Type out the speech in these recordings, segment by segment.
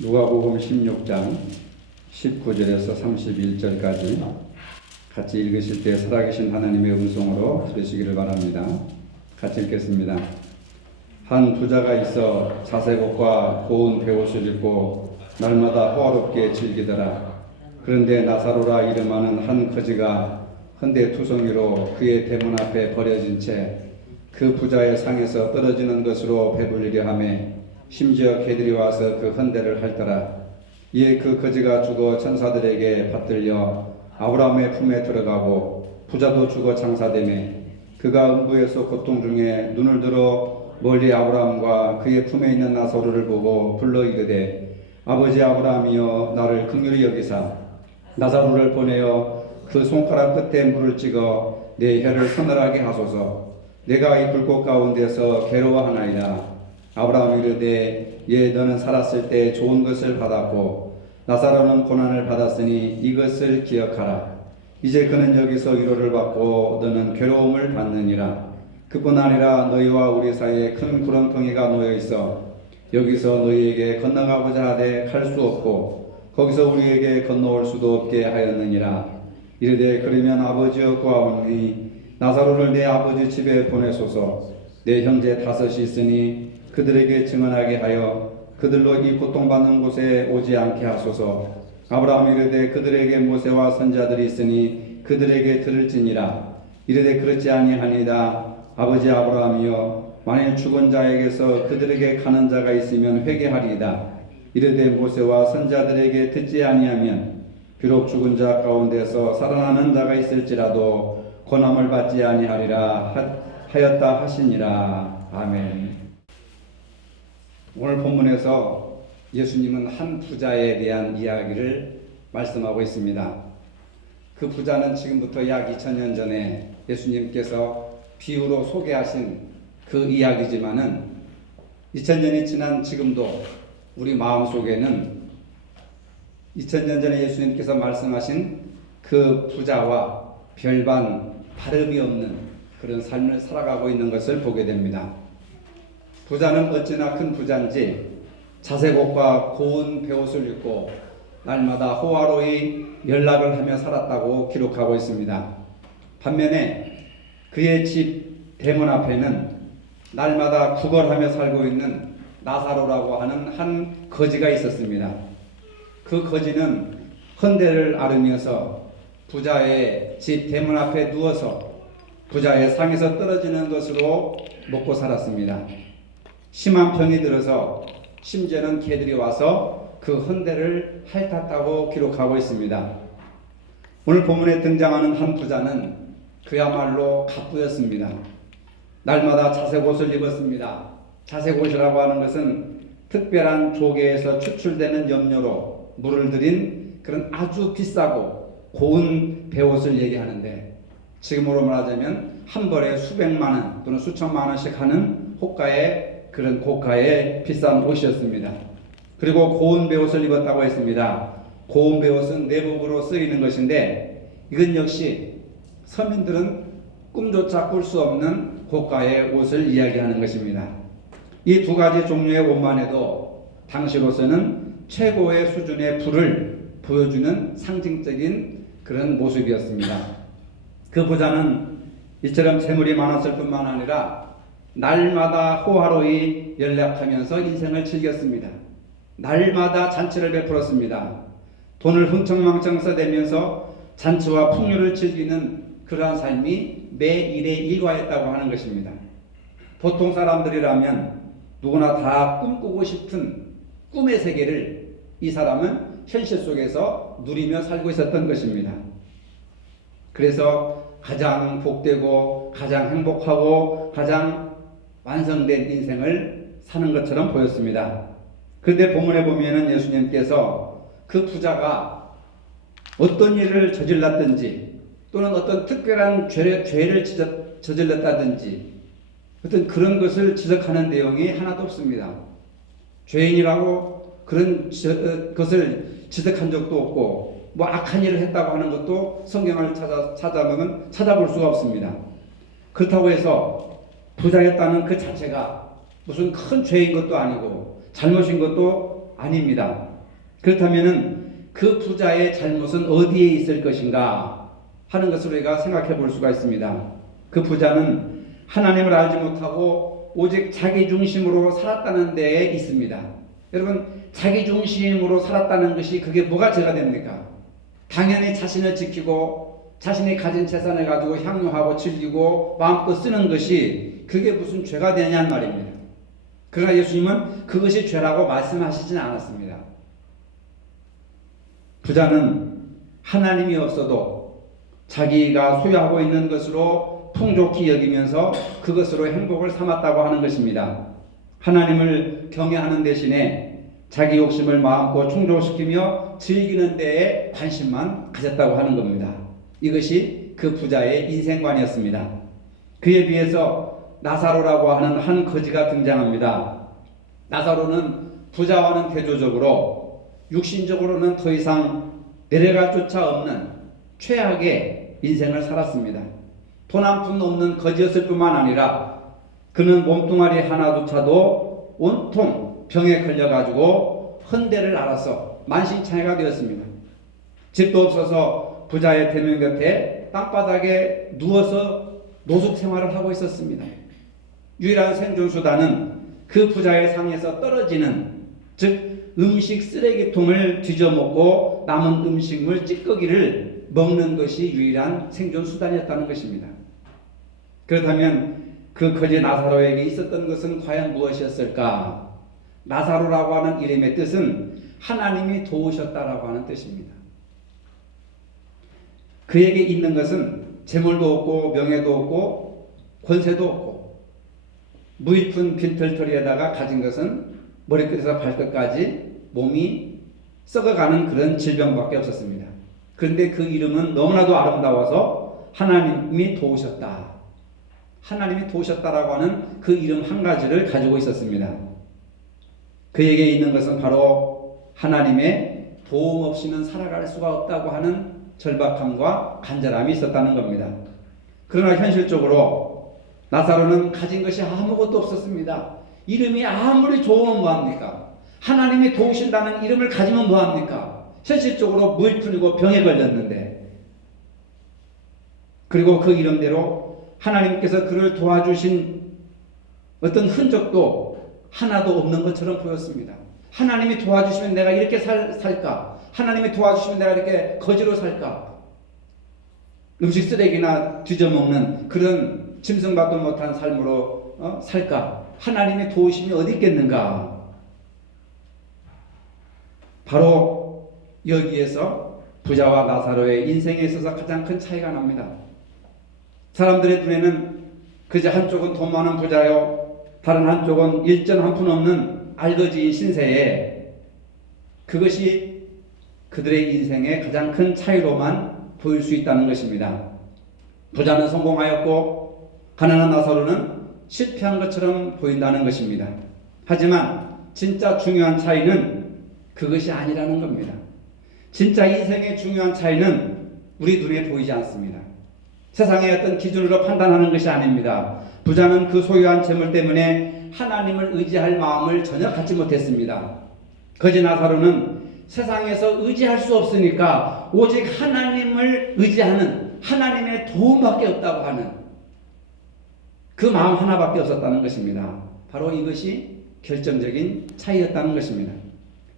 누가복음 16장 19절에서 31절까지 같이 읽으실 때 살아계신 하나님의 음성으로 들으시기를 바랍니다. 같이 읽겠습니다. 한 부자가 있어 자색옷과 고운 베옷을 입고 날마다 호화롭게 즐기더라. 그런데 나사로라 이름하는 한 거지가 헌데투성이로 그의 대문 앞에 버려진 채 그 부자의 상에서 떨어지는 것으로 배불리려 하매 심지어 개들이 와서 그 헌대를 핥더라. 이에 그 거지가 죽어 천사들에게 받들려 아브라함의 품에 들어가고 부자도 죽어 장사되매 그가 음부에서 고통 중에 눈을 들어 멀리 아브라함과 그의 품에 있는 나사로를 보고 불러 이르되 아버지 아브라함이여 나를 긍휼히 여기사 나사로를 보내어 그 손가락 끝에 물을 찍어 내 혀를 서늘하게 하소서. 내가 이 불꽃 가운데서 괴로워하나이다. 아브라함이 이르되 예 너는 살았을 때 좋은 것을 받았고 나사로는 고난을 받았으니 이것을 기억하라. 이제 그는 여기서 위로를 받고 너는 괴로움을 받느니라. 그뿐 아니라 너희와 우리 사이에 큰 구렁텅이가 놓여 있어 여기서 너희에게 건너가고자 하되 갈 수 없고 거기서 우리에게 건너올 수도 없게 하였느니라. 이르되 그러면 아버지여 구하오니 나사로를 내 아버지 집에 보내소서. 내 형제 5이 있으니 그들에게 증언하게 하여 그들로 이 고통받는 곳에 오지 않게 하소서. 아브라함이 이르되 그들에게 모세와 선자들이 있으니 그들에게 들을지니라. 이르되 그렇지 아니하니이다. 아버지 아브라함이여 만일 죽은 자에게서 그들에게 가는 자가 있으면 회개하리이다. 이르되 모세와 선자들에게 듣지 아니하면 비록 죽은 자 가운데서 살아나는 자가 있을지라도 고난을 받지 아니하리라 하였다 하시니라. 아멘. 오늘 본문에서 예수님은 한 부자에 대한 이야기를 말씀하고 있습니다. 그 부자는 지금부터 약 2000년 전에 예수님께서 비유로 소개하신 그 이야기지만은 2000년이 지난 지금도 우리 마음속에는 2000년 전에 예수님께서 말씀하신 그 부자와 별반 다름이 없는 그런 삶을 살아가고 있는 것을 보게 됩니다. 부자는 어찌나 큰 부자인지 자색옷과 고운 베옷을 입고 날마다 호화로이 연락을 하며 살았다고 기록하고 있습니다. 반면에 그의 집 대문 앞에는 날마다 구걸하며 살고 있는 나사로라고 하는 한 거지가 있었습니다. 그 거지는 헌대를 앓으면서 부자의 집 대문 앞에 누워서 부자의 상에서 떨어지는 것으로 먹고 살았습니다. 심한 병이 들어서 심지어는 개들이 와서 그 헌대를 핥았다고 기록하고 있습니다. 오늘 본문에 등장하는 한 부자는 그야말로 갑부였습니다. 날마다 자색옷을 입었습니다. 자색옷이라고 하는 것은 특별한 조개에서 추출되는 염료로 물을 들인 그런 아주 비싸고 고운 베옷을 얘기하는데 지금으로 말하자면 한 벌에 수백만 원 또는 수천만 원씩 하는 호가의 그런 고가의 비싼 옷이었습니다. 그리고 고운 베옷을 입었다고 했습니다. 고운 베옷은 내복으로 쓰이는 것인데 이건 역시 서민들은 꿈조차 꿀 수 없는 고가의 옷을 이야기하는 것입니다. 이 두 가지 종류의 옷만 해도 당시로서는 최고의 수준의 부를 보여주는 상징적인 그런 모습이었습니다. 그 부자는 이처럼 재물이 많았을 뿐만 아니라 날마다 호화로이 연락하면서 인생을 즐겼습니다. 날마다 잔치를 베풀었습니다. 돈을 흥청망청 써대면서 잔치와 풍요를 즐기는 그러한 삶이 매일의 일과였다고 하는 것입니다. 보통 사람들이라면 누구나 다 꿈꾸고 싶은 꿈의 세계를 이 사람은 현실 속에서 누리며 살고 있었던 것입니다. 그래서 가장 복되고 가장 행복하고 가장 완성된 인생을 사는 것처럼 보였습니다. 그런데 본문에 보면은 예수님께서 그 부자가 어떤 일을 저질렀든지 또는 어떤 특별한 죄를 저질렀다든지 어떤 그런 것을 지적하는 내용이 하나도 없습니다. 죄인이라고 그런 것을 지적한 적도 없고 뭐 악한 일을 했다고 하는 것도 성경을 찾아보면 찾아볼 수가 없습니다. 그렇다고 해서 부자였다는 그 자체가 무슨 큰 죄인 것도 아니고 잘못인 것도 아닙니다. 그렇다면은 그 부자의 잘못은 어디에 있을 것인가 하는 것을 우리가 생각해 볼 수가 있습니다. 그 부자는 하나님을 알지 못하고 오직 자기 중심으로 살았다는 데에 있습니다. 여러분, 자기 중심으로 살았다는 것이 그게 뭐가 죄가 됩니까? 당연히 자신을 지키고 자신이 가진 재산을 가지고 향유하고 즐기고 마음껏 쓰는 것이 그게 무슨 죄가 되냐는 말입니다. 그러나 예수님은 그것이 죄라고 말씀하시진 않았습니다. 부자는 하나님이 없어도 자기가 소유하고 있는 것으로 풍족히 여기면서 그것으로 행복을 삼았다고 하는 것입니다. 하나님을 경외하는 대신에 자기 욕심을 마음껏 충족시키며 즐기는 데에 관심만 가졌다고 하는 겁니다. 이것이 그 부자의 인생관이었습니다. 그에 비해서 나사로라고 하는 한 거지가 등장합니다. 나사로는 부자와는 대조적으로 육신적으로는 더 이상 내려갈 조차 없는 최악의 인생을 살았습니다. 돈 한 푼 없는 거지였을 뿐만 아니라 그는 몸뚱아리 하나조차도 온통 병에 걸려가지고 헌대를 앓아서 만신창이가 되었습니다. 집도 없어서 부자의 대문 곁에 땅바닥에 누워서 노숙 생활을 하고 있었습니다. 유일한 생존수단은 그 부자의 상에서 떨어지는, 즉 음식 쓰레기통을 뒤져먹고 남은 음식물 찌꺼기를 먹는 것이 유일한 생존수단이었다는 것입니다. 그렇다면 그 거지 나사로에게 있었던 것은 과연 무엇이었을까? 나사로라고 하는 이름의 뜻은 하나님이 도우셨다라고 하는 뜻입니다. 그에게 있는 것은 재물도 없고 명예도 없고 권세도 없고 무익은 빈털터리에다가 가진 것은 머리끝에서 발끝까지 몸이 썩어가는 그런 질병밖에 없었습니다. 그런데 그 이름은 너무나도 아름다워서 하나님이 도우셨다. 하나님이 도우셨다라고 하는 그 이름 한 가지를 가지고 있었습니다. 그에게 있는 것은 바로 하나님의 도움 없이는 살아갈 수가 없다고 하는 절박함과 간절함이 있었다는 겁니다. 그러나 현실적으로 나사로는 가진 것이 아무것도 없었습니다. 이름이 아무리 좋으면 뭐합니까? 하나님이 도우신다는 이름을 가지면 뭐합니까? 현실적으로 무일푼이고 병에 걸렸는데, 그리고 그 이름대로 하나님께서 그를 도와주신 어떤 흔적도 하나도 없는 것처럼 보였습니다. 하나님이 도와주시면 내가 이렇게 살까? 하나님이 도와주시면 내가 이렇게 거지로 살까? 음식 쓰레기나 뒤져먹는 그런 짐승받도 못한 삶으로 살까? 하나님의 도우심이 어디 있겠는가? 바로 여기에서 부자와 나사로의 인생에 있어서 가장 큰 차이가 납니다. 사람들의 눈에는 그저 한쪽은 돈 많은 부자요, 다른 한쪽은 일전 한 푼 없는 알거지인 신세에, 그것이 그들의 인생의 가장 큰 차이로만 보일 수 있다는 것입니다. 부자는 성공하였고 가난한 나사로는 실패한 것처럼 보인다는 것입니다. 하지만 진짜 중요한 차이는 그것이 아니라는 겁니다. 진짜 인생의 중요한 차이는 우리 눈에 보이지 않습니다. 세상의 어떤 기준으로 판단하는 것이 아닙니다. 부자는 그 소유한 재물 때문에 하나님을 의지할 마음을 전혀 갖지 못했습니다. 거지 나사로는 세상에서 의지할 수 없으니까 오직 하나님을 의지하는, 하나님의 도움밖에 없다고 하는 그 마음 하나밖에 없었다는 것입니다. 바로 이것이 결정적인 차이였다는 것입니다.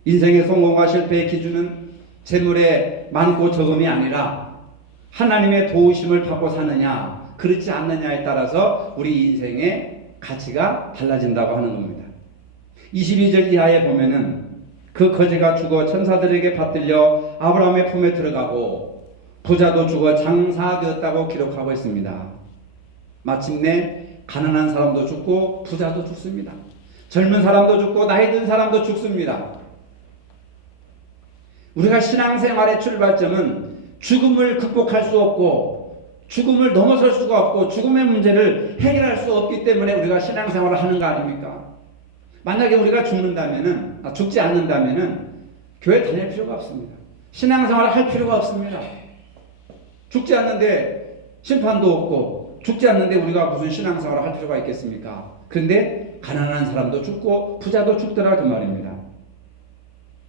인생의 성공과 실패의 기준은 재물의 많고 적음이 아니라 하나님의 도우심을 받고 사느냐 그렇지 않느냐에 따라서 우리 인생의 가치가 달라진다고 하는 겁니다. 22절 이하에 보면은 그 거지가 죽어 천사들에게 받들려 아브라함의 품에 들어가고 부자도 죽어 장사되었다고 기록하고 있습니다. 마침내 가난한 사람도 죽고 부자도 죽습니다. 젊은 사람도 죽고 나이 든 사람도 죽습니다. 우리가 신앙생활의 출발점은 죽음을 극복할 수 없고 죽음을 넘어설 수가 없고 죽음의 문제를 해결할 수 없기 때문에 우리가 신앙생활을 하는 거 아닙니까? 만약에 우리가 죽지 않는다면은 교회 다닐 필요가 없습니다. 신앙생활을 할 필요가 없습니다. 죽지 않는데 심판도 없고 죽지 않는데 우리가 무슨 신앙생활을 할 필요가 있겠습니까? 그런데 가난한 사람도 죽고 부자도 죽더라 그 말입니다.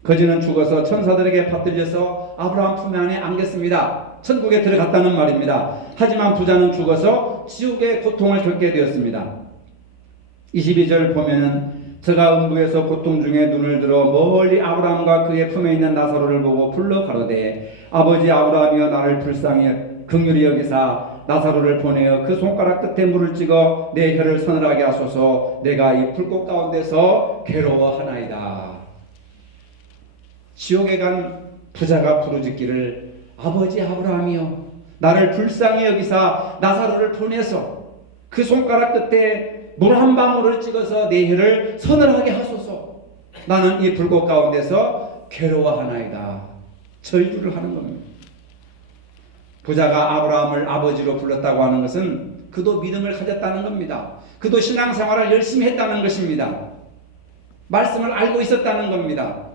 거지는 죽어서 천사들에게 받들려서 아브라함 품 안에 안겼습니다. 천국에 들어갔다는 말입니다. 하지만 부자는 죽어서 지옥의 고통을 겪게 되었습니다. 22절 보면은 저가 음부에서 고통 중에 눈을 들어 멀리 아브라함과 그의 품에 있는 나사로를 보고 불러 가로되 아버지 아브라함이여 나를 불쌍히 긍휼히 여기사 나사로를 보내어 그 손가락 끝에 물을 찍어 내 혀를 서늘하게 하소서. 내가 이 불꽃 가운데서 괴로워하나이다. 지옥에 간 부자가 부르짖기를 아버지 아브라함이여 나를 불쌍히 여기사 나사로를 보내서 그 손가락 끝에 물 한 방울을 찍어서 내 혀를 서늘하게 하소서. 나는 이 불꽃 가운데서 괴로워하나이다. 절규를 하는 겁니다. 부자가 아브라함을 아버지로 불렀다고 하는 것은 그도 믿음을 가졌다는 겁니다. 그도 신앙생활을 열심히 했다는 것입니다. 말씀을 알고 있었다는 겁니다.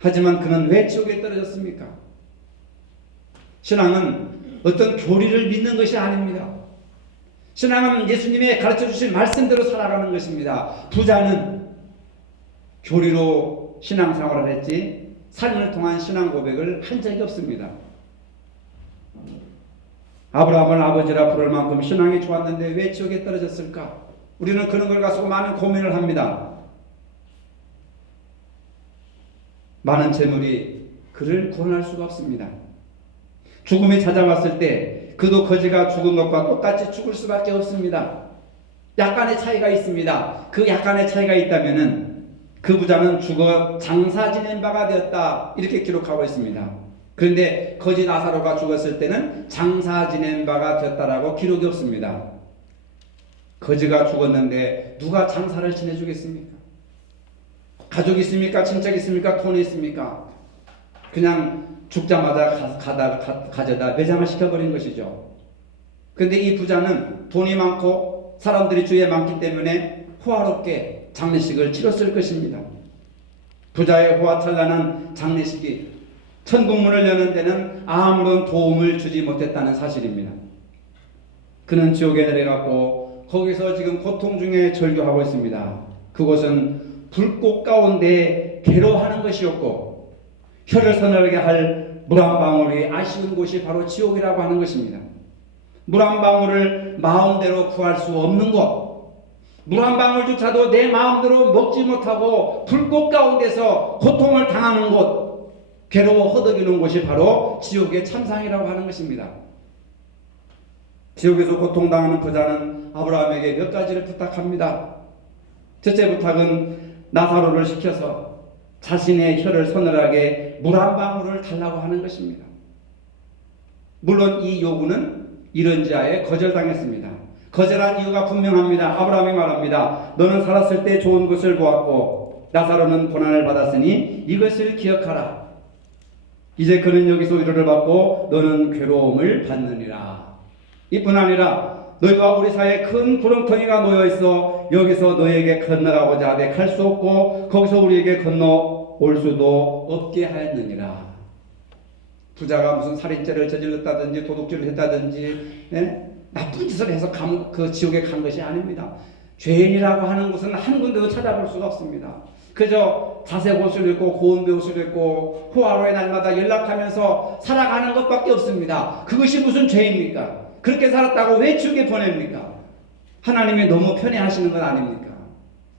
하지만 그는 왜 지옥에 떨어졌습니까? 신앙은 어떤 교리를 믿는 것이 아닙니다. 신앙은 예수님의 가르쳐 주신 말씀대로 살아가는 것입니다. 부자는 교리로 신앙생활을 했지 삶을 통한 신앙 고백을 한 적이 없습니다. 아브라함을 아버지라 부를 만큼 신앙이 좋았는데 왜 지옥에 떨어졌을까? 우리는 그런 걸 가지고 많은 고민을 합니다. 많은 재물이 그를 구원할 수가 없습니다. 죽음이 찾아왔을 때 그도 거지가 죽은 것과 똑같이 죽을 수밖에 없습니다. 약간의 차이가 있습니다. 그 약간의 차이가 있다면은 그 부자는 죽어 장사 지낸 바가 되었다 이렇게 기록하고 있습니다. 그런데 거지 나사로가 죽었을 때는 장사 지낸 바가 되었다라고 기록이 없습니다. 거지가 죽었는데 누가 장사를 지내주겠습니까? 가족이 있습니까? 친척이 있습니까? 돈이 있습니까? 그냥 죽자마자 가져다 매장을 시켜버린 것이죠. 그런데 이 부자는 돈이 많고 사람들이 주위에 많기 때문에 호화롭게 장례식을 치렀을 것입니다. 부자의 호화찬란한 장례식이 천국문을 여는 데는 아무런 도움을 주지 못했다는 사실입니다. 그는 지옥에 내려갔고 거기서 지금 고통 중에 절규하고 있습니다. 그곳은 불꽃 가운데 괴로워하는 것이었고 혀를 서늘하게 할 물 한 방울이 아쉬운 곳이 바로 지옥이라고 하는 것입니다. 물 한 방울을 마음대로 구할 수 없는 곳, 물 한 방울조차도 내 마음대로 먹지 못하고 불꽃 가운데서 고통을 당하는 곳, 괴로워 허덕이는 곳이 바로 지옥의 참상이라고 하는 것입니다. 지옥에서 고통당하는 부자는 아브라함에게 몇 가지를 부탁합니다. 첫째 부탁은 나사로를 시켜서 자신의 혀를 서늘하게 물 한 방울을 달라고 하는 것입니다. 물론 이 요구는 이런 자에 거절당했습니다. 거절한 이유가 분명합니다. 아브라함이 말합니다. 너는 살았을 때 좋은 것을 보았고 나사로는 고난을 받았으니 이것을 기억하라. 이제 그는 여기서 위로를 받고 너는 괴로움을 받느니라. 이뿐 아니라 너희와 우리 사이에 큰 구렁텅이가 놓여있어 여기서 너희에게 건너가고자 하되 갈 수 없고 거기서 우리에게 건너올 수도 없게 하였느니라. 부자가 무슨 살인죄를 저질렀다든지 도둑질을 했다든지 나쁜 짓을 해서 그 지옥에 간 것이 아닙니다. 죄인이라고 하는 것은 한 군데도 찾아볼 수가 없습니다. 그저 자색 옷을 입고 고운 옷을 입고 호화로의 날마다 연락하면서 살아가는 것밖에 없습니다. 그것이 무슨 죄입니까? 그렇게 살았다고 왜 지옥에 보냅니까? 하나님이 너무 편애하시는 건 아닙니까?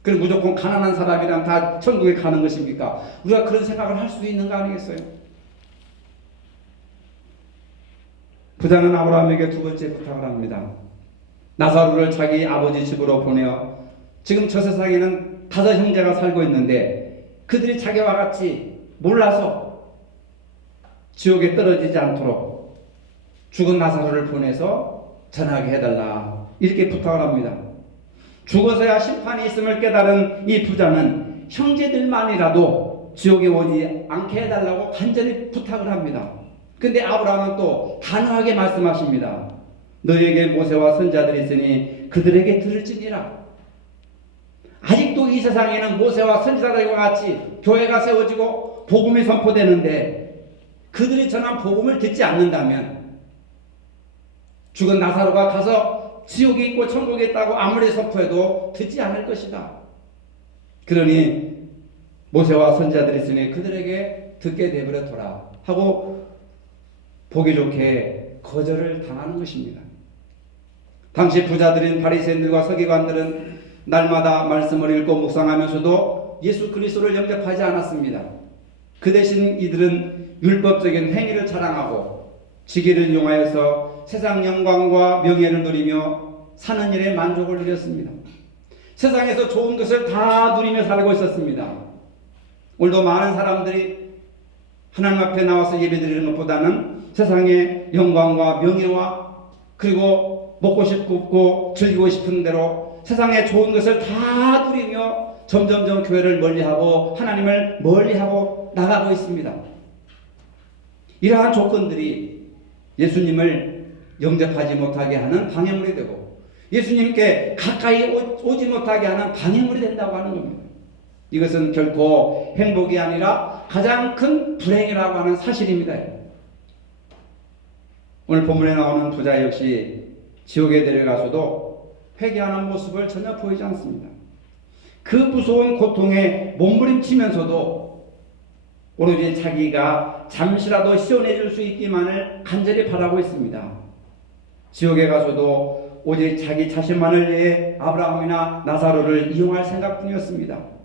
그럼 무조건 가난한 사람이랑 다 천국에 가는 것입니까? 우리가 그런 생각을 할 수도 있는 거 아니겠어요? 부자는 아브라함에게 두 번째 부탁을 합니다. 나사로를 자기 아버지 집으로 보내어 지금 저 세상에는 5 형제가 살고 있는데 그들이 자기와 같이 몰라서 지옥에 떨어지지 않도록 죽은 나사로를 보내서 전하게 해달라 이렇게 부탁을 합니다. 죽어서야 심판이 있음을 깨달은 이 부자는 형제들만이라도 지옥에 오지 않게 해달라고 간절히 부탁을 합니다. 근데 아브라함은 또 단호하게 말씀하십니다. 너희에게 모세와 선자들이 있으니 그들에게 들을지니라. 아직도 이 세상에는 모세와 선지자들과 같이 교회가 세워지고 복음이 선포되는데 그들이 전한 복음을 듣지 않는다면 죽은 나사로가 가서 지옥에 있고 천국에 있다고 아무리 선포해도 듣지 않을 것이다. 그러니 모세와 선지자들이 있으니 그들에게 듣게 내버려둬라 하고 보기 좋게 거절을 당하는 것입니다. 당시 부자들인 바리새인들과 서기관들은 날마다 말씀을 읽고 묵상하면서도 예수 그리스도를 영접하지 않았습니다. 그 대신 이들은 율법적인 행위를 자랑하고 지기를 이용하여서 세상 영광과 명예를 누리며 사는 일에 만족을 누렸습니다. 세상에서 좋은 것을 다 누리며 살고 있었습니다. 오늘도 많은 사람들이 하나님 앞에 나와서 예배드리는 것보다는 세상의 영광과 명예와 그리고 먹고 싶고 즐기고 싶은 대로 세상의 좋은 것을 다 누리며 점점점 교회를 멀리하고 하나님을 멀리하고 나가고 있습니다. 이러한 조건들이 예수님을 영접하지 못하게 하는 방해물이 되고 예수님께 가까이 오지 못하게 하는 방해물이 된다고 하는 겁니다. 이것은 결코 행복이 아니라 가장 큰 불행이라고 하는 사실입니다. 오늘 본문에 나오는 부자 역시 지옥에 내려가서도 회개하는 모습을 전혀 보이지 않습니다. 그 무서운 고통에 몸부림치면서도 오로지 자기가 잠시라도 시원해질 수 있기만을 간절히 바라고 있습니다. 지옥에 가서도 오직 자기 자신만을 위해 아브라함이나 나사로를 이용할 생각뿐이었습니다.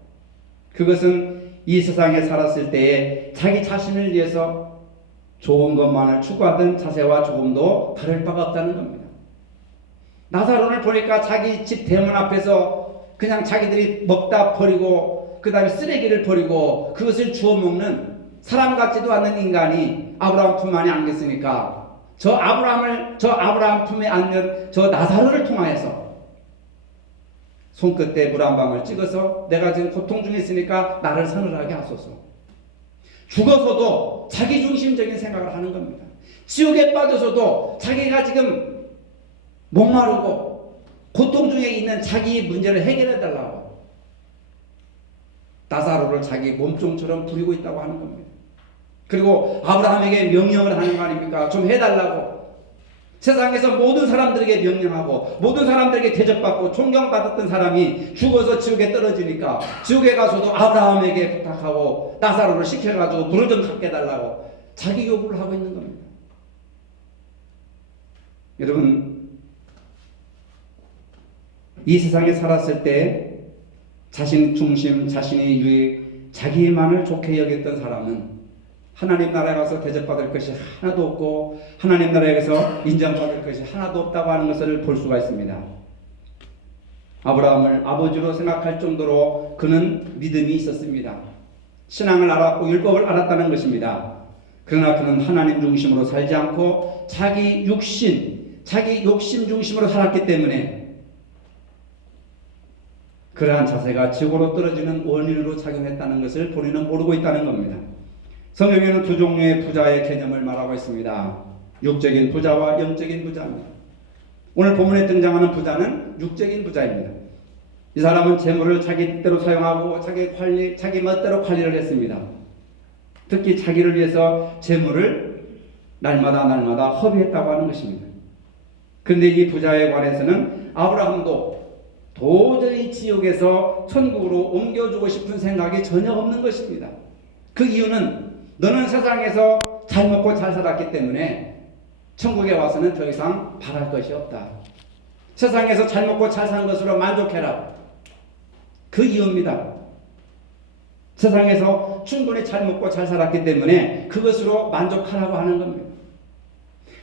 그것은 이 세상에 살았을 때에 자기 자신을 위해서 좋은 것만을 추구하던 자세와 조금도 다를 바가 없다는 겁니다. 나사로를 보니까 자기 집 대문 앞에서 그냥 자기들이 먹다 버리고 그 다음에 쓰레기를 버리고 그것을 주워 먹는 사람 같지도 않는 인간이 아브라함 품 안에 안겼으니까 저 아브라함 품에 안는 저 나사로를 통하여서 손끝에 물 한 방울 찍어서 내가 지금 고통 중에 있으니까 나를 서늘하게 하소서. 죽어서도 자기중심적인 생각을 하는 겁니다. 지옥에 빠져서도 자기가 지금 목마르고 고통 중에 있는 자기 문제를 해결해 달라고 나사로를 자기 몸종처럼 부리고 있다고 하는 겁니다. 그리고 아브라함에게 명령을 하는 거 아닙니까? 좀 해달라고. 세상에서 모든 사람들에게 명령하고 모든 사람들에게 대접받고 존경받았던 사람이 죽어서 지옥에 떨어지니까 지옥에 가서도 아브라함에게 부탁하고 나사로를 시켜가지고 물을 좀 갖게 해달라고 자기 요구를 하고 있는 겁니다. 여러분, 이 세상에 살았을 때 자신 중심, 자신의 유익, 자기만을 좋게 여겼던 사람은 하나님 나라에 가서 대접받을 것이 하나도 없고 하나님 나라에서 인정받을 것이 하나도 없다고 하는 것을 볼 수가 있습니다. 아브라함을 아버지로 생각할 정도로 그는 믿음이 있었습니다. 신앙을 알았고 율법을 알았다는 것입니다. 그러나 그는 하나님 중심으로 살지 않고 자기 욕심 중심으로 살았기 때문에 그러한 자세가 지옥으로 떨어지는 원인으로 작용했다는 것을 본인은 모르고 있다는 겁니다. 성경에는 두 종류의 부자의 개념을 말하고 있습니다. 육적인 부자와 영적인 부자입니다. 오늘 본문에 등장하는 부자는 육적인 부자입니다. 이 사람은 재물을 자기 뜻대로 사용하고 자기 멋대로 관리를 했습니다. 특히 자기를 위해서 재물을 날마다 허비했다고 하는 것입니다. 그런데 이 부자에 관해서는 아브라함도 도저히 지옥에서 천국으로 옮겨주고 싶은 생각이 전혀 없는 것입니다. 그 이유는 너는 세상에서 잘 먹고 잘 살았기 때문에 천국에 와서는 더 이상 바랄 것이 없다. 세상에서 잘 먹고 잘 산 것으로 만족해라. 그 이유입니다. 세상에서 충분히 잘 먹고 잘 살았기 때문에 그것으로 만족하라고 하는 겁니다.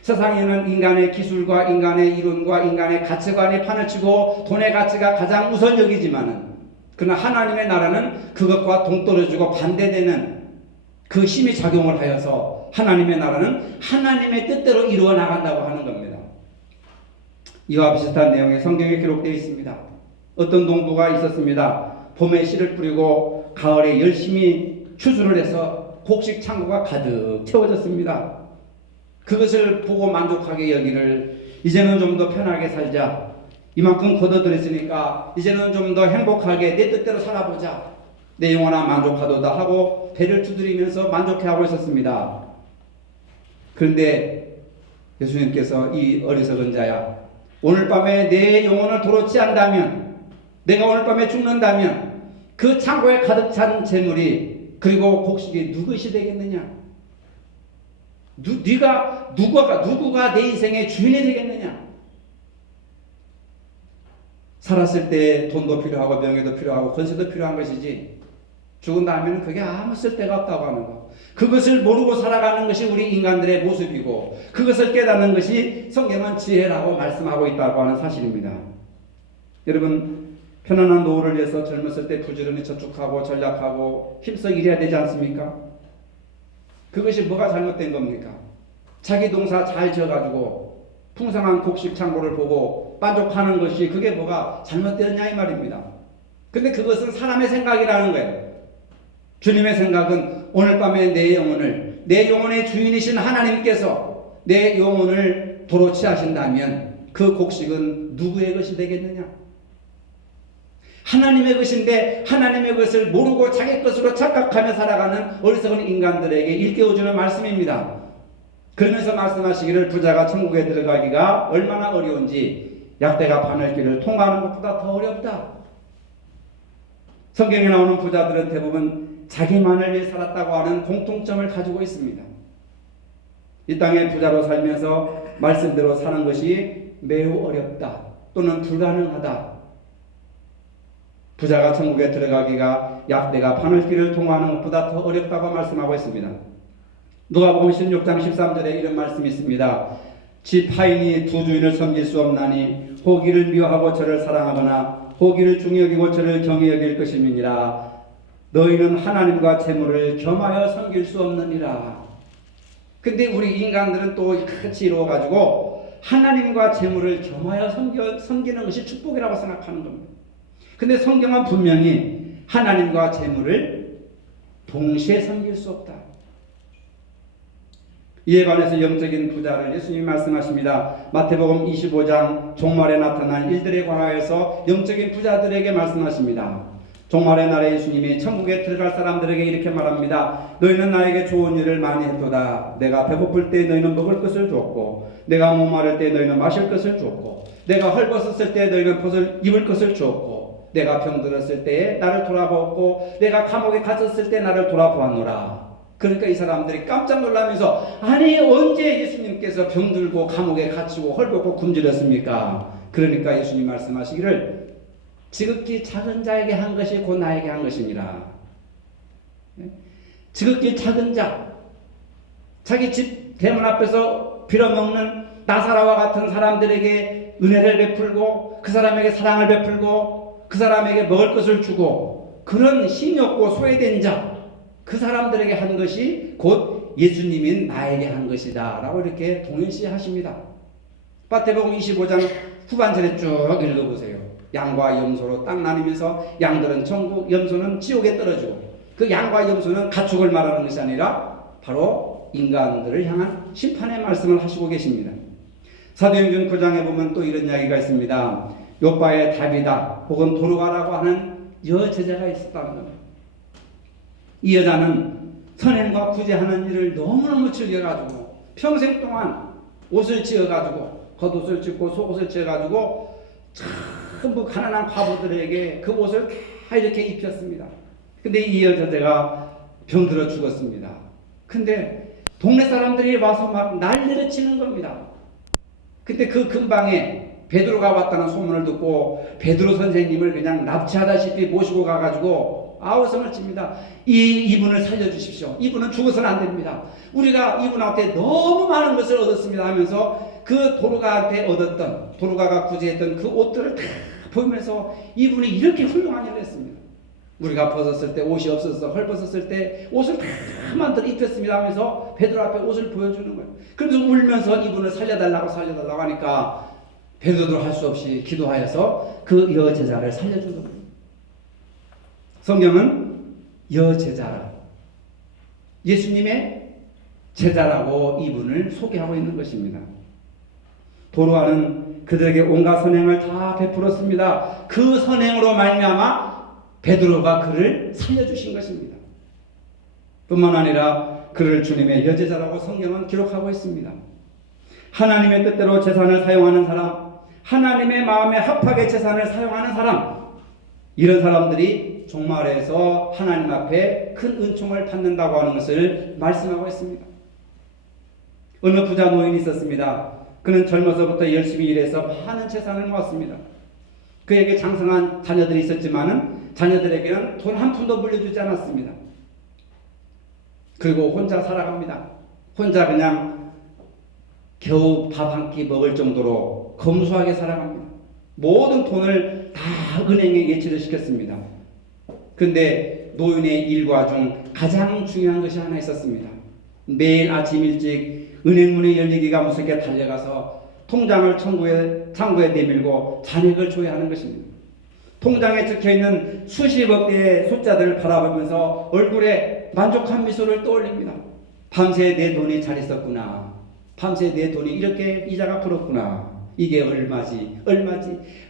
세상에는 인간의 기술과 인간의 이론과 인간의 가치관이 판을 치고 돈의 가치가 가장 우선 여기지만은 그러나 하나님의 나라는 그것과 동떨어지고 반대되는 그 힘이 작용을 하여서 하나님의 나라는 하나님의 뜻대로 이루어 나간다고 하는 겁니다. 이와 비슷한 내용이 성경에 기록되어 있습니다. 어떤 농부가 있었습니다. 봄에 씨를 뿌리고 가을에 열심히 추수를 해서 곡식 창고가 가득 채워졌습니다. 그것을 보고 만족하게 여기를 이제는 좀 더 편하게 살자. 이만큼 거둬들였으니까 이제는 좀 더 행복하게 내 뜻대로 살아보자. 내 영혼아 만족하도다 하고 배를 두드리면서 만족해하고 있었습니다. 그런데 예수님께서 이 어리석은 자야, 오늘 밤에 내 영혼을 도로 취한다면, 내가 오늘 밤에 죽는다면 그 창고에 가득 찬 재물이 그리고 곡식이 누구시 되겠느냐? 누구가 내 인생의 주인이 되겠느냐? 살았을 때 돈도 필요하고 명예도 필요하고 권세도 필요한 것이지 죽은 다음에는 그게 아무 쓸데가 없다고 하는 거. 그것을 모르고 살아가는 것이 우리 인간들의 모습이고 그것을 깨닫는 것이 성경은 지혜라고 말씀하고 있다고 하는 사실입니다. 여러분, 편안한 노후를 위해서 젊었을 때 부지런히 저축하고 전략하고 힘써 일해야 되지 않습니까? 그것이 뭐가 잘못된 겁니까? 자기 농사 잘 지어가지고 풍성한 곡식 창고를 보고 만족하는 것이 그게 뭐가 잘못되었냐 이 말입니다. 근데 그것은 사람의 생각이라는 거예요. 주님의 생각은 오늘 밤에 내 영혼의 주인이신 하나님께서 내 영혼을 도로 취하신다면 그 곡식은 누구의 것이 되겠느냐? 하나님의 것인데 하나님의 것을 모르고 자기 것으로 착각하며 살아가는 어리석은 인간들에게 일깨워주는 말씀입니다. 그러면서 말씀하시기를 부자가 천국에 들어가기가 얼마나 어려운지 약대가 바늘길을 통과하는 것보다 더 어렵다. 성경에 나오는 부자들은 대부분 자기만을 위해 살았다고 하는 공통점을 가지고 있습니다. 이 땅에 부자로 살면서 말씀대로 사는 것이 매우 어렵다 또는 불가능하다. 부자가 천국에 들어가기가 약대가 바늘길을 통과하는 것보다 더 어렵다고 말씀하고 있습니다. 누가복음 16장 13절에 이런 말씀이 있습니다. 집 하인이 두 주인을 섬길 수 없나니 호기를 미워하고 저를 사랑하거나 호기를 중히 여기고 저를 경히 여길 것임이니라. 너희는 하나님과 재물을 겸하여 섬길 수 없느니라. 근데 우리 인간들은 또 같이 이루어가지고 하나님과 재물을 겸하여 섬기는 것이 축복이라고 생각하는 겁니다. 근데 성경은 분명히 하나님과 재물을 동시에 섬길 수 없다. 이에 반해서 영적인 부자를 예수님이 말씀하십니다. 마태복음 25장 종말에 나타난 일들에 관하여서 영적인 부자들에게 말씀하십니다. 종말의 날에 예수님이 천국에 들어갈 사람들에게 이렇게 말합니다. 너희는 나에게 좋은 일을 많이 했도다. 내가 배고플 때 너희는 먹을 것을 줬고 내가 목마를 때 너희는 마실 것을 줬고 내가 헐벗었을 때 너희는 벗을 입을 것을 줬고 내가 병들었을 때에 나를 돌아보았고 내가 감옥에 갇혔을 때 나를 돌아보았노라. 그러니까 이 사람들이 깜짝 놀라면서 아니 언제 예수님께서 병들고 감옥에 갇히고 헐벗고 굶주렸습니까? 그러니까 예수님 말씀하시기를 지극히 작은 자에게 한 것이 곧 나에게 한 것이니라. 지극히 작은 자, 자기 집 대문 앞에서 빌어먹는 나사라와 같은 사람들에게 은혜를 베풀고 그 사람에게 사랑을 베풀고 그 사람에게 먹을 것을 주고 그런 힘이 없고 소외된 자, 그 사람들에게 한 것이 곧 예수님인 나에게 한 것이다 라고 이렇게 동일시하십니다. 마태복음 25장 후반절에 쭉 읽어보세요. 양과 염소로 딱 나뉘면서 양들은 천국, 염소는 지옥에 떨어지고 그 양과 염소는 가축을 말하는 것이 아니라 바로 인간들을 향한 심판의 말씀을 하시고 계십니다. 사도행전 9장에 보면 또 이런 이야기가 있습니다. 요바의 다비다 혹은 도르가라고 하는 여제자가 있었다는 겁니다. 이 여자는 선행과 구제하는 일을 너무너무 즐겨가지고 평생 동안 옷을 지어가지고 겉옷을 짓고 속옷을 지어가지고 전부 가난한 과부들에게 그 옷을 다 이렇게 입혔습니다. 근데 이 여자가 병들어 죽었습니다. 근데 동네 사람들이 와서 막 난리를 치는 겁니다. 근데 그 근방에 베드로가 왔다는 소문을 듣고 베드로 선생님을 그냥 납치하다시피 모시고 가가지고 아우성을 칩니다. 이분을 살려주십시오. 이분은 죽어서는 안 됩니다. 우리가 이분한테 너무 많은 것을 얻었습니다 하면서 그 도르가가 구제했던 그 옷들을 다 보면서 이분이 이렇게 훌륭한 일을 했습니다. 우리가 벗었을 때 옷이 없어서 헐벗었을 때 옷을 다 만들어 입혔습니다 하면서 베드로 앞에 옷을 보여주는 거예요. 그래서 울면서 이분을 살려달라고 하니까 베드로도 할 수 없이 기도하여서 그 여제자를 살려주는 거예요. 성경은 여제자라, 예수님의 제자라고 이분을 소개하고 있는 것입니다. 도로아는 그들에게 온갖 선행을 다 베풀었습니다. 그 선행으로 말미암아 베드로가 그를 살려주신 것입니다. 뿐만 아니라 그를 주님의 여제자라고 성경은 기록하고 있습니다. 하나님의 뜻대로 재산을 사용하는 사람, 하나님의 마음에 합하게 재산을 사용하는 사람, 이런 사람들이 종말에서 하나님 앞에 큰 은총을 받는다고 하는 것을 말씀하고 있습니다. 어느 부자 노인이 있었습니다. 그는 젊어서부터 열심히 일해서 많은 재산을 모았습니다. 그에게 장성한 자녀들이 있었지만은 자녀들에게는 돈 한 푼도 물려주지 않았습니다. 그리고 혼자 살아갑니다. 혼자 그냥 겨우 밥 한 끼 먹을 정도로 검소하게 살아갑니다. 모든 돈을 다 은행에 예치를 시켰습니다. 그런데 노인의 일과 중 가장 중요한 것이 하나 있었습니다. 매일 아침 일찍 은행문이 열리기가 무섭게 달려가서 통장을 창구에 내밀고 잔액을 줘야 하는 것입니다. 통장에 적혀있는 수십억 개의 숫자들을 바라보면서 얼굴에 만족한 미소를 떠올립니다. 밤새 내 돈이 잘 있었구나. 밤새 내 돈이 이렇게 이자가 풀었구나. 이게 얼마지?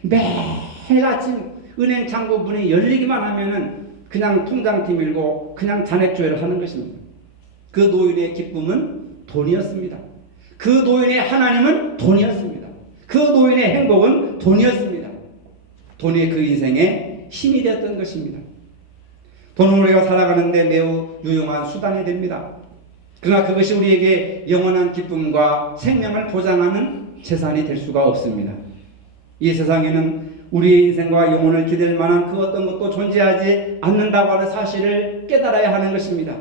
매일 아침 은행 창구 문이 열리기만 하면은 그냥 통장 뒤밀고 그냥 잔액 조회를 하는 것입니다. 그 노인의 기쁨은 돈이었습니다. 그 노인의 하나님은 돈이었습니다. 그 노인의 행복은 돈이었습니다. 돈이 그 인생의 힘이 되었던 것입니다. 돈은 우리가 살아가는데 매우 유용한 수단이 됩니다. 그러나 그것이 우리에게 영원한 기쁨과 생명을 보장하는 재산이 될 수가 없습니다. 이 세상에는 우리의 인생과 영혼을 기댈 만한 그 어떤 것도 존재하지 않는다고 하는 사실을 깨달아야 하는 것입니다.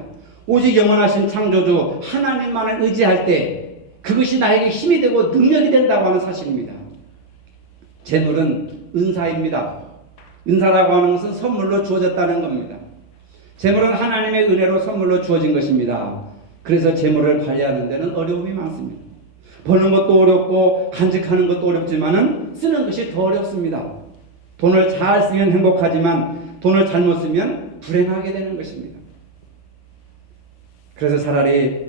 오직 영원하신 창조주 하나님만을 의지할 때 그것이 나에게 힘이 되고 능력이 된다고 하는 사실입니다. 재물은 은사입니다. 은사라고 하는 것은 선물로 주어졌다는 겁니다. 재물은 하나님의 은혜로 선물로 주어진 것입니다. 그래서 재물을 관리하는 데는 어려움이 많습니다. 버는 것도 어렵고 간직하는 것도 어렵지만은 쓰는 것이 더 어렵습니다. 돈을 잘 쓰면 행복하지만 돈을 잘못 쓰면 불행하게 되는 것입니다. 그래서 차라리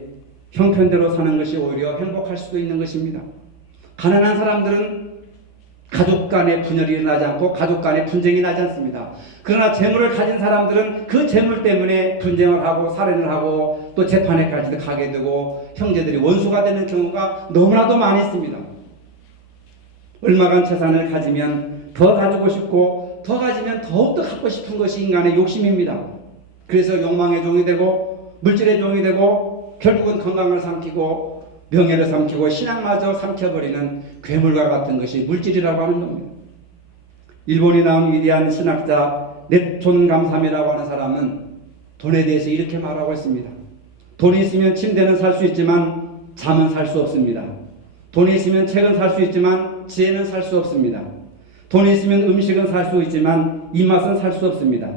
형편대로 사는 것이 오히려 행복할 수도 있는 것입니다. 가난한 사람들은 가족 간의 분열이 일어나지 않고 가족 간의 분쟁이 나지 않습니다. 그러나 재물을 가진 사람들은 그 재물 때문에 분쟁을 하고 살인을 하고 또 재판에까지도 가게 되고 형제들이 원수가 되는 경우가 너무나도 많이 있습니다. 얼마간 재산을 가지면 더 가지고 싶고 더 가지면 더욱더 갖고 싶은 것이 인간의 욕심입니다. 그래서 욕망의 종이 되고 물질의 종이 되고 결국은 건강을 삼키고 명예를 삼키고 신앙마저 삼켜버리는 괴물과 같은 것이 물질이라고 하는 겁니다. 일본이 나온 위대한 신학자 넷촌 감삼이라고 하는 사람은 돈에 대해서 이렇게 말하고 있습니다. 돈이 있으면 침대는 살 수 있지만 잠은 살 수 없습니다. 돈이 있으면 책은 살 수 있지만 지혜는 살 수 없습니다. 돈이 있으면 음식은 살 수 있지만 입맛은 살 수 없습니다.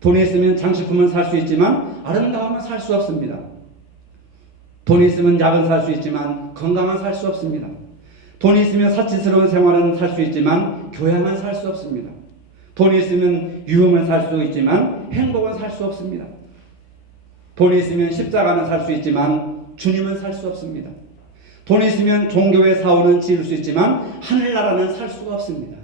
돈이 있으면 장식품은 살 수 있지만 아름다움은 살 수 없습니다. 돈이 있으면 약은 살 수 있지만 건강은 살 수 없습니다. 돈이 있으면 사치스러운 생활은 살 수 있지만 교양은 살 수 없습니다. 돈이 있으면 유흥은 살 수 있지만 행복은 살 수 없습니다. 돈이 있으면 십자가는 살 수 있지만 주님은 살 수 없습니다. 돈이 있으면 종교의 사원은 지을 수 있지만 하늘나라는 살 수가 없습니다.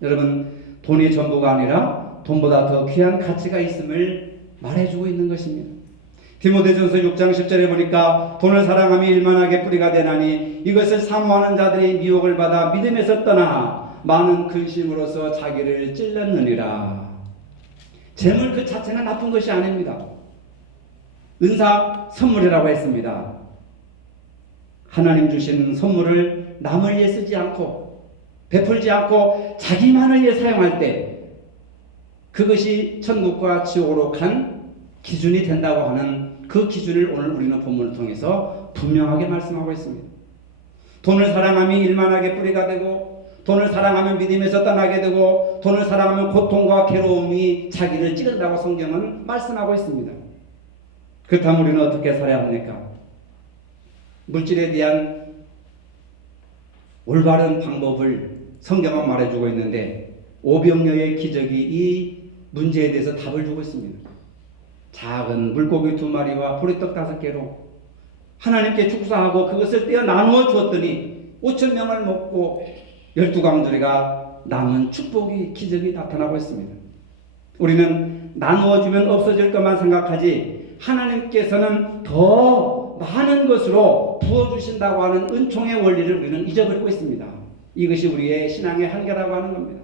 여러분, 돈이 전부가 아니라 돈보다 더 귀한 가치가 있음을 말해주고 있는 것입니다. 디모데전서 6장 10절에 보니까 돈을 사랑함이 일만하게 뿌리가 되나니 이것을 사모하는 자들이 미혹을 받아 믿음에서 떠나 많은 근심으로서 자기를 찔렀느니라. 재물 그 자체는 나쁜 것이 아닙니다. 은사 선물이라고 했습니다. 하나님 주신 선물을 남을 위해 쓰지 않고 베풀지 않고 자기만을 위해 사용할 때 그것이 천국과 지옥으로 간 기준이 된다고 하는 그 기준을 오늘 우리는 본문을 통해서 분명하게 말씀하고 있습니다. 돈을 사랑함이 일만하게 뿌리가 되고 돈을 사랑하면 믿음에서 떠나게 되고 돈을 사랑하면 고통과 괴로움이 자기를 찌른다고 성경은 말씀하고 있습니다. 그렇다면 우리는 어떻게 살아야 합니까? 물질에 대한 올바른 방법을 성경은 말해주고 있는데 오병여의 기적이 이 문제에 대해서 답을 주고 있습니다. 작은 물고기 2마리와 보리떡 5개로 하나님께 축사하고 그것을 떼어 나누어 주었더니 5,000명을 먹고 12강들이가 남은 축복이 기적이 나타나고 있습니다. 우리는 나누어주면 없어질 것만 생각하지 하나님께서는 더 많은 것으로 부어주신다고 하는 은총의 원리를 우리는 잊어버리고 있습니다. 이것이 우리의 신앙의 한계라고 하는 겁니다.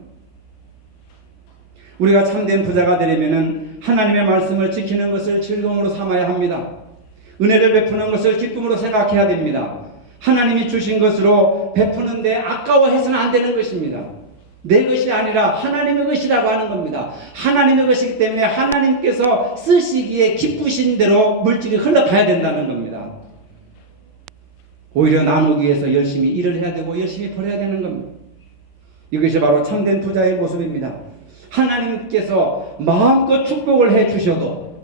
우리가 참된 부자가 되려면은 하나님의 말씀을 지키는 것을 즐거움으로 삼아야 합니다. 은혜를 베푸는 것을 기쁨으로 생각해야 됩니다. 하나님이 주신 것으로 베푸는데 아까워해서는 안 되는 것입니다. 내 것이 아니라 하나님의 것이라고 하는 겁니다. 하나님의 것이기 때문에 하나님께서 쓰시기에 기쁘신 대로 물질이 흘러가야 된다는 겁니다. 오히려 나누기 위해서 열심히 일을 해야 되고 열심히 벌어야 되는 겁니다. 이것이 바로 참된 부자의 모습입니다. 하나님께서 마음껏 축복을 해 주셔도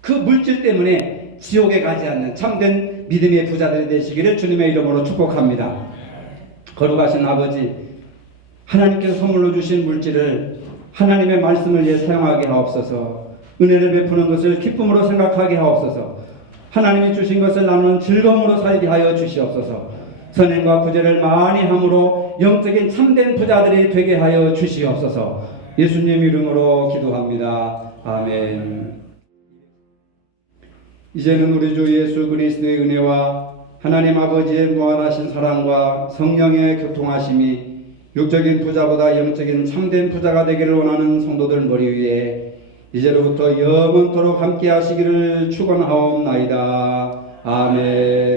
그 물질 때문에 지옥에 가지 않는 참된 믿음의 부자들이 되시기를 주님의 이름으로 축복합니다. 거룩하신 아버지, 하나님께서 선물로 주신 물질을 하나님의 말씀을 위해 사용하게 하옵소서. 은혜를 베푸는 것을 기쁨으로 생각하게 하옵소서. 하나님이 주신 것을 나누는 즐거움으로 살게 하여 주시옵소서. 선행과 구제를 많이 함으로 영적인 참된 부자들이 되게 하여 주시옵소서. 예수님 이름으로 기도합니다. 아멘. 이제는 우리 주 예수 그리스도의 은혜와 하나님 아버지의 무한하신 사랑과 성령의 교통하심이 육적인 부자보다 영적인 참된 부자가 되기를 원하는 성도들 머리 위에 이제로부터 영원토록 함께 하시기를 축원하옵나이다. 아멘.